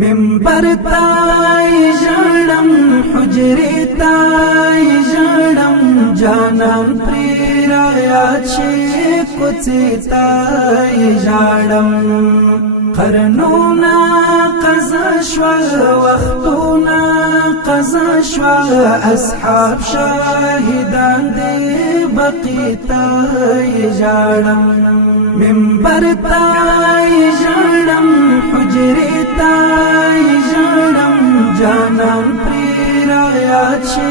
منبر تای جړم حجرې تای جړم جانان پری رایا چې کوڅې تای جړم قرنونا قضا شوا وختونا قضا شوا اصحاب شاهدان دې بقي تای جړم منبر تای جړم حجرې تای جړم جانان پری رایا چې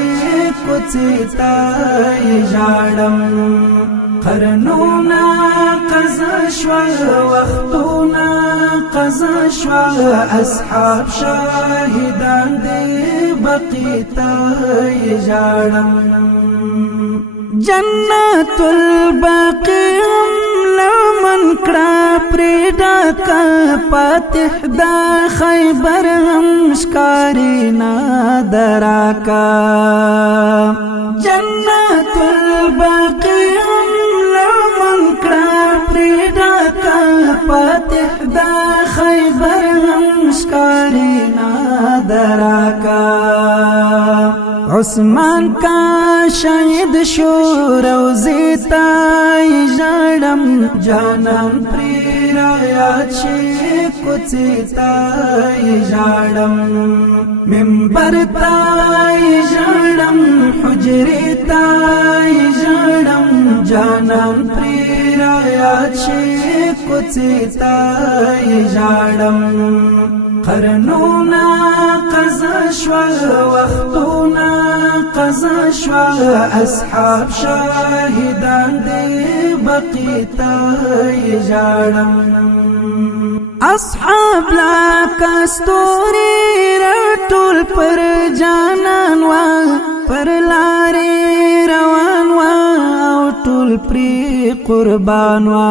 کوڅې تای جړم قرنونا قضا شوا وختونا قضا شوا اصحاب شاهدان دې بقي تای جړم جنت الباقي لمن کرا پریدا کا پاتح دا خیبر ہم شکاری نادرا کا جنت الباقی لمن کرا پریدا کا پاتح دا خیبر ہم شکاری نادرا کا عثمان کا شاید شو روزی تای جړم جانان پری رایا چې کوڅې تای جړم منبر تای جړم حجرې تای جړم جانان پری رایا چې کوڅې تای جړم قرنونا قضا شوا وختونا قضا شوا اصحاب شاهدان دې بقي تای جړم اصحاب لا کستوري رټول پر جانان وا پر لارې روان وا او ټول پری قربان وا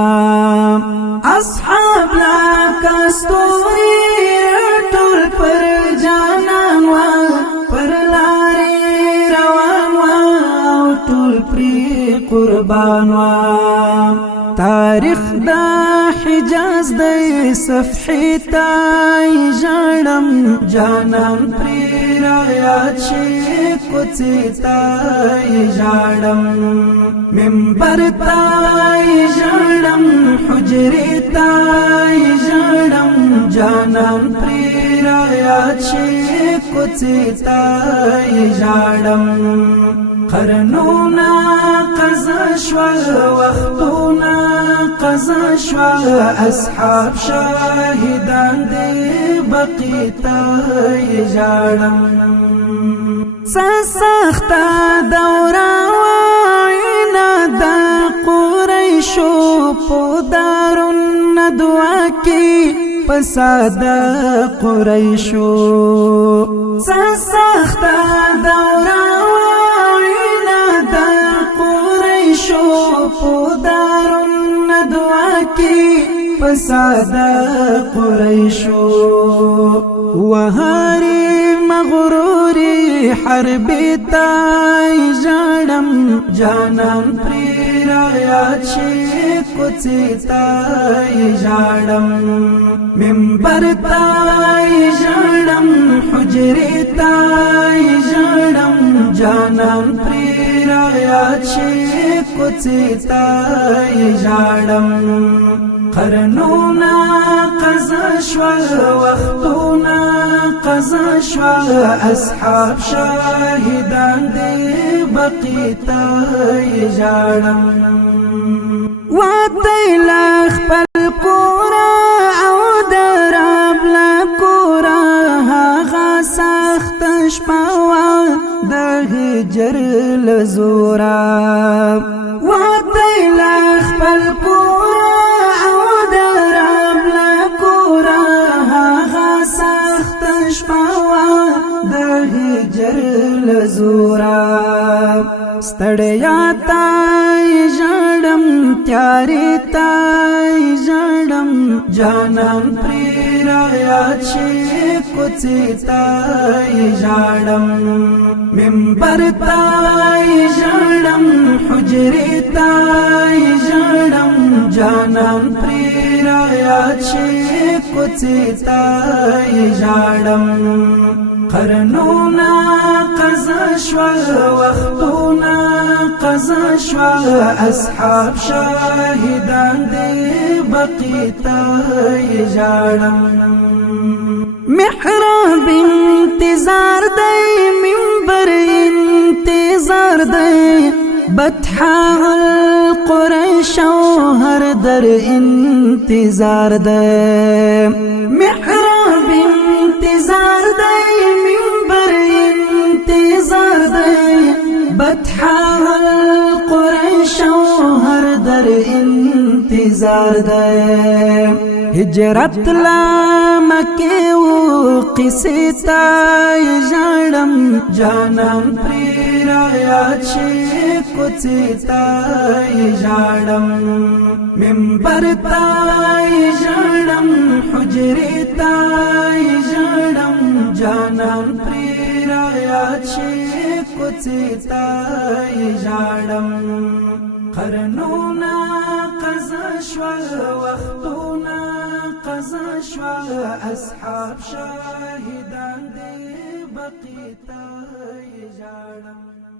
اصحاب لا کستوري رټول پر جانان وا پر لارې روان وا او ټول پری قربان وا تاریخ دا حجاز دی صفحی تای جړم جانان پری رایا چې کوڅې تای جړم منبر تای جړم حجرې تای جړم جانان پری رایا چې کوڅې تای جړم قرنونا قضا شوا وختونا قضا شوا اصحاب شاهدان دې بقي تای جړم سخته دوره وینا د قریشو په دارالندوا کې پساد قریشو سخته دوره وینا د قریشو په دارالندوا کې پساد قریشو وهاري مغروري حربي تای جړم جانان پری رایا چې کوڅې تای جړم منبر تای جړم حجرې تای جړم جانان پری رایا چې کوڅې تای جړم قرنونا قضا شوا وختونا قضا شوا اصحاب شاهدان دې بقي تای جړم واتای خپل کورا او دراب لا کورا هغه سخت شپه د هجر لزورا واتای خپل کورا او دراب لا کورا هغه سخت شپه د هجر لزورا ستړیا تای جړم تیاری تای جړم جانان پری رایا چې کوڅې تای جړم منبر تای جړم حجرې تای جړم جانان پری را یاد شي کوڅې ته ژاړم قرنونه قضا شوا وختونه قضا شوا اصحاب شاهدان دې بقي ته ژاړم محراب انتظار دی منبر انتظار دی بطحاء القريش هر در انتظار دی محراب انتظار دی منبر انتظار دی بطحاء القريش هر در انتظار دی هجرت لا مکه و قصه تا ژړم جانان پر را یاد شي کوڅې تا ژړم منبر تا ژړم حجره تا ژړم جانان پر را یاد شي کوڅې تا ژړم قرنونه قضا شوا وختونه قضا شوا اصحاب شاهدان دې بقي ته ژاړم